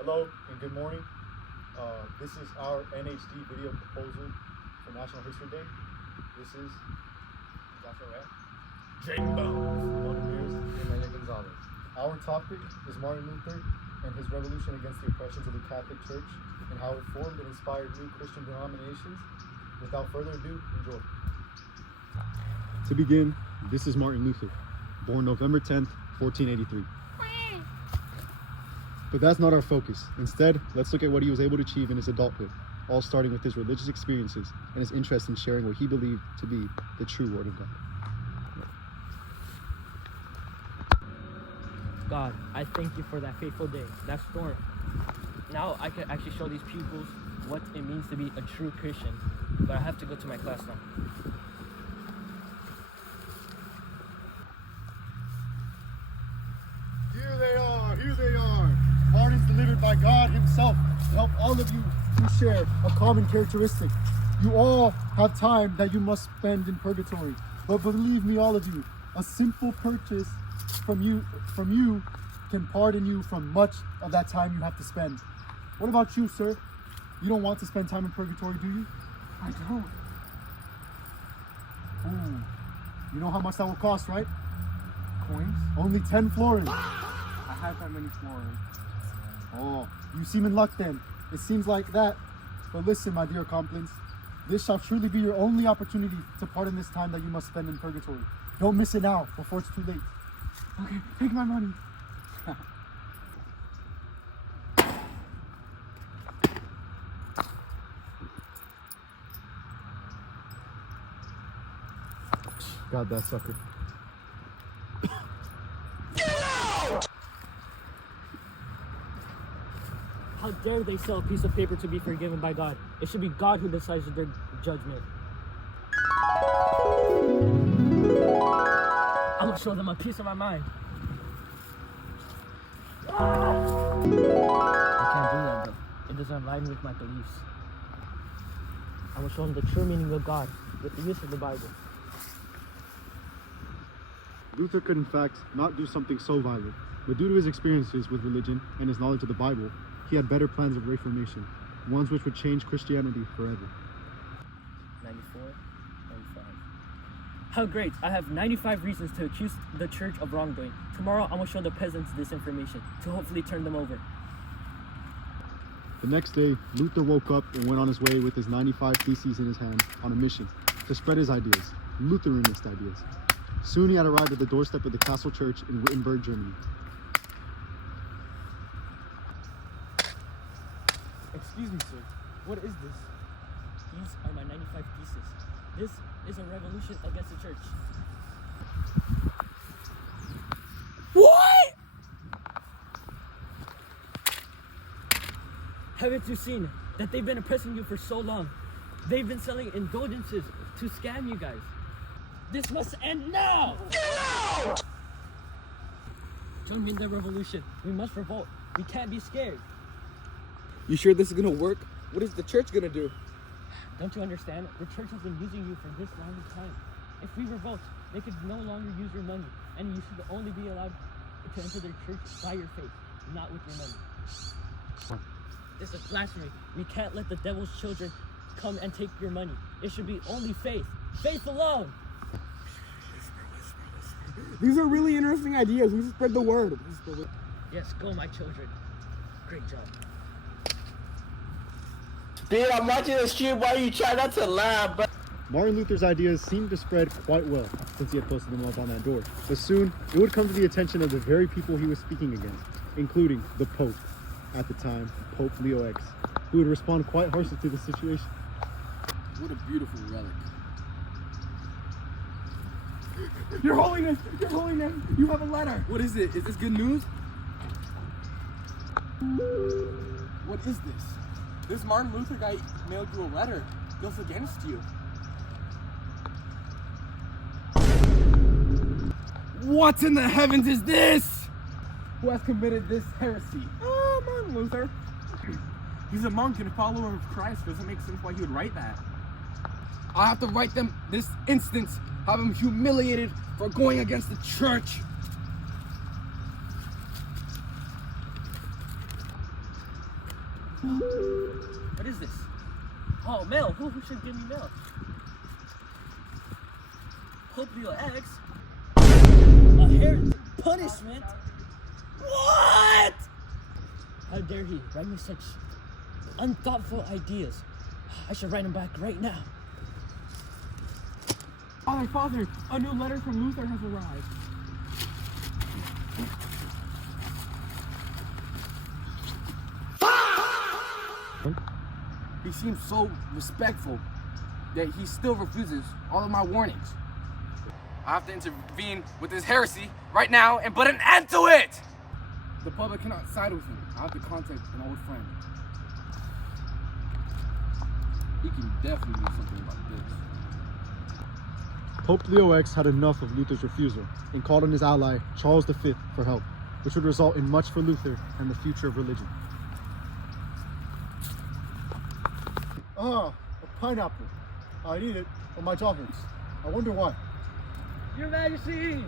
Hello and good morning. This is our NHD video proposal for National History Day. This is Joshua Rat, Jaden Bones, and Gonzalez. Our topic is Martin Luther and his revolution against the oppressions of the Catholic Church and how it formed and inspired new Christian denominations. Without further ado, enjoy. To begin, this is Martin Luther, born November 10th, 1483. But that's not our focus. Instead, let's look at what he was able to achieve in his adulthood, all starting with his religious experiences and his interest in sharing what he believed to be the true Word of God. God, I thank you for that fateful day, that storm. Now I can actually show these pupils what it means to be a true Christian, but I have to go to my class now. Here they are. Pardons delivered by God himself to help all of you who share a common characteristic. You all have time that you must spend in purgatory. But believe me, all of you, a simple purchase from you can pardon you from much of that time you have to spend. What about you, sir? You don't want to spend time in purgatory, do you? I don't. Ooh. You know how much that will cost, right? Coins? Only 10 florins. I have that many florins. Oh, you seem in luck then. It seems like that. But listen, my dear accomplice, this shall truly be your only opportunity to pardon this time that you must spend in purgatory. Don't miss it now before it's too late. Okay, take my money. Got that sucker. How dare they sell a piece of paper to be forgiven by God? It should be God who decides their judgment. I will show them a piece of my mind. I can't do that though. It doesn't align with my beliefs. I will show them the true meaning of God with the use of the Bible. Luther could in fact not do something so violent, but due to his experiences with religion and his knowledge of the Bible, he had better plans of reformation, ones which would change Christianity forever. 94, 95. How great! I have 95 reasons to accuse the church of wrongdoing. Tomorrow I will show the peasants this information to hopefully turn them over. The next day, Luther woke up and went on his way with his 95 theses in his hand on a mission to spread his ideas, Lutheranist ideas. Soon he had arrived at the doorstep of the Castle Church in Wittenberg, Germany. Excuse me, sir. What is this? These are my 95 theses. This is a revolution against the church. What? Haven't you seen that they've been oppressing you for so long? They've been selling indulgences to scam you guys. This must end now! No! Join me in the revolution. We must revolt. We can't be scared. You sure this is gonna work? What is the church gonna do? Don't you understand? The church has been using you for this long time. If we revolt, they could no longer use your money, and you should only be allowed to enter their church by your faith, not with your money. This is blasphemy. We can't let the devil's children come and take your money. It should be only faith. Faith alone! These are really interesting ideas. We should spread the word. Yes, go my children. Great job. Dude, I'm watching the stream while you try not to laugh, but Martin Luther's ideas seemed to spread quite well since he had posted them up on that door. But soon, it would come to the attention of the very people he was speaking against, including the Pope at the time, Pope Leo X, who would respond quite harshly to the situation. What a beautiful relic. Your Holiness, you have a letter. What is it? Is this good news? What is this? This Martin Luther guy mailed you a letter. Goes against you. What in the heavens is this? Who has committed this heresy? Martin Luther. He's a monk and a follower of Christ. Doesn't make sense why he would write that. I have to write them this instant. Have him humiliated for going against the church. What is this? Oh, mail. Who should give me mail? Pope Leo X? A heretic punishment? What? How dare he write me such unthoughtful ideas? I should write him back right now. Father, a new letter from Luther has arrived. He seems so respectful that he still refuses all of my warnings. I have to intervene with this heresy right now and put an end to it! The public cannot side with him. I have to contact an old friend. He can definitely do something about this. Pope Leo X had enough of Luther's refusal and called on his ally, Charles V, for help, which would result in much for Luther and the future of religion. Ah, a pineapple. I eat it on my jaw hurts. I wonder why. Your Majesty!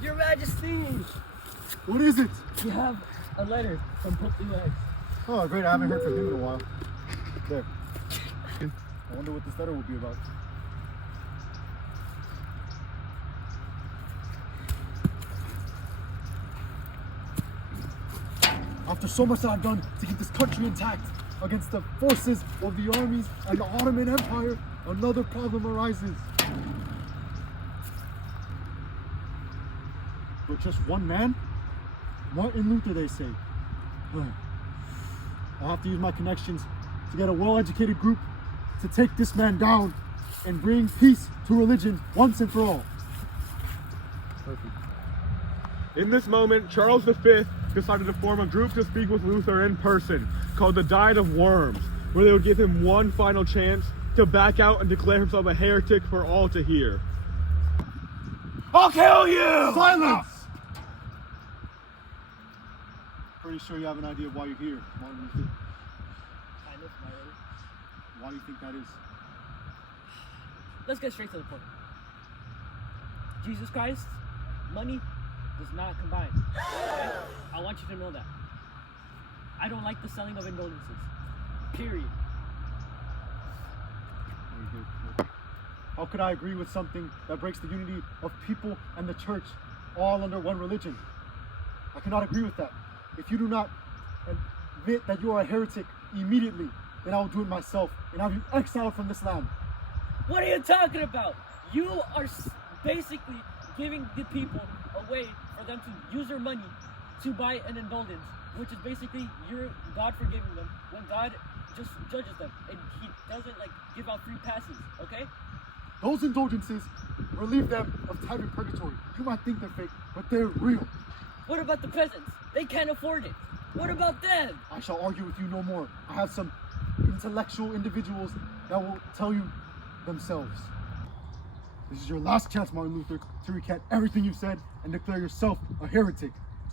Your Majesty! What is it? You have a letter from Pope Leo X. Oh, great. I haven't heard from him in a while. There. I wonder what this letter will be about. After so much that I've done to keep this country intact against the forces of the armies and the Ottoman Empire, another problem arises. But just one man? Martin Luther, they say. I'll have to use my connections to get a well-educated group to take this man down and bring peace to religion once and for all. Perfect. In this moment, Charles V decided to form a group to speak with Luther in person, called the Diet of Worms, where they would give him one final chance to back out and declare himself a heretic for all to hear. I'll kill you! Silence! Pretty sure you have an idea of why you're here, Martin Luther. Kind of, not really. Why do you think that is? Let's get straight to the point. Jesus Christ, money does not combine. Okay? I want you to know that. I don't like the selling of indulgences. Period. How could I agree with something that breaks the unity of people and the church all under one religion? I cannot agree with that. If you do not admit that you are a heretic immediately, then I will do it myself and have you exiled from this land. What are you talking about? You are basically giving the people a way for them to use their money to buy an indulgence, which is basically your God forgiving them when God just judges them and he doesn't like give out free passes, okay? Those indulgences relieve them of time in purgatory. You might think they're fake, but they're real. What about the peasants? They can't afford it. What about them? I shall argue with you no more. I have some intellectual individuals that will tell you themselves. This is your last chance, Martin Luther, to recant everything you've said and declare yourself a heretic,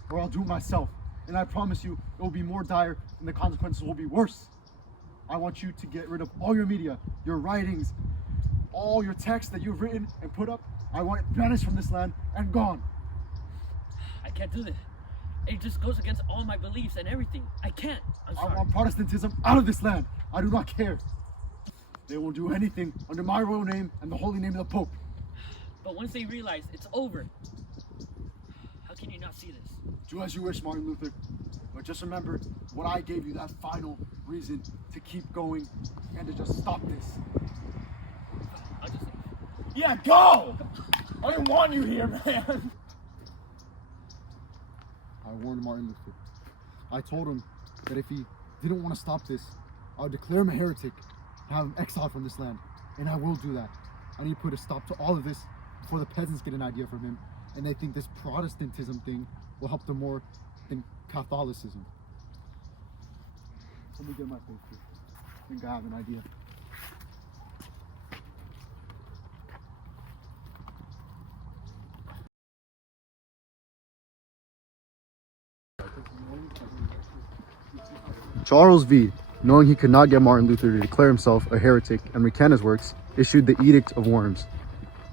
or I'll do it myself. And I promise you, it will be more dire and the consequences will be worse. I want you to get rid of all your media, your writings, all your texts that you've written and put up. I want it banished from this land and gone. I can't do this. It just goes against all my beliefs and everything. I can't. I'm sorry. I want Protestantism out of this land. I do not care. They will do anything under my royal name and the holy name of the Pope. But once they realize it's over, how can you not see this? Do as you wish, Martin Luther. But just remember when I gave you that final reason to keep going and to just stop this. I'll just Yeah, go! I didn't want you here, man. I warned Martin Luther. I told him that if he didn't want to stop this, I would declare him a heretic and have him exiled from this land. And I will do that. I need to put a stop to all of this before the peasants get an idea from him and they think this Protestantism thing will help them more than Catholicism. Let me get my face here. I think I have an idea. Charles V, knowing he could not get Martin Luther to declare himself a heretic and recant his works, issued the Edict of Worms,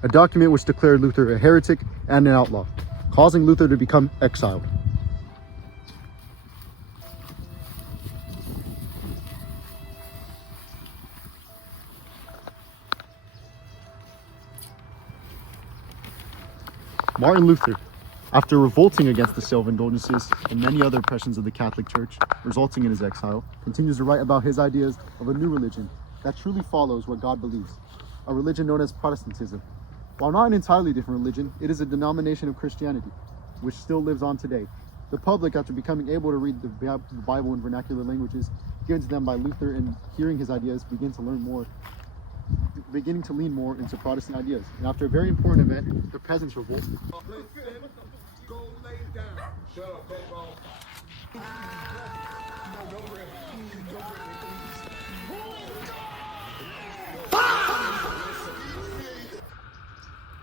a document which declared Luther a heretic and an outlaw, causing Luther to become exiled. Martin Luther, after revolting against the sale of indulgences and many other oppressions of the Catholic Church, resulting in his exile, continues to write about his ideas of a new religion that truly follows what God believes, a religion known as Protestantism. While not an entirely different religion, it is a denomination of Christianity, which still lives on today. The public, after becoming able to read the Bible in vernacular languages given to them by Luther and hearing his ideas, beginning to lean more into Protestant ideas. And after a very important event, the peasants revolt. Go lay down. Shut up, go.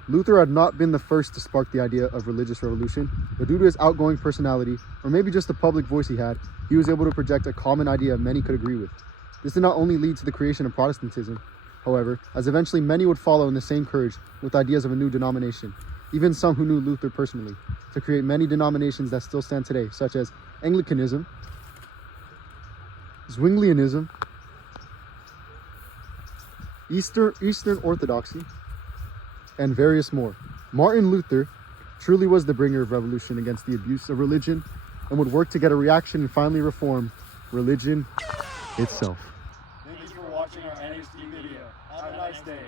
Luther had not been the first to spark the idea of religious revolution, but due to his outgoing personality, or maybe just the public voice he had, he was able to project a common idea many could agree with. This did not only lead to the creation of Protestantism, however, as eventually many would follow in the same courage with ideas of a new denomination, even some who knew Luther personally, to create many denominations that still stand today, such as Anglicanism, Zwinglianism, Eastern Orthodoxy, and various more. Martin Luther truly was the bringer of revolution against the abuse of religion and would work to get a reaction and finally reform religion itself. Thank you for watching our NHD video. Have a nice day.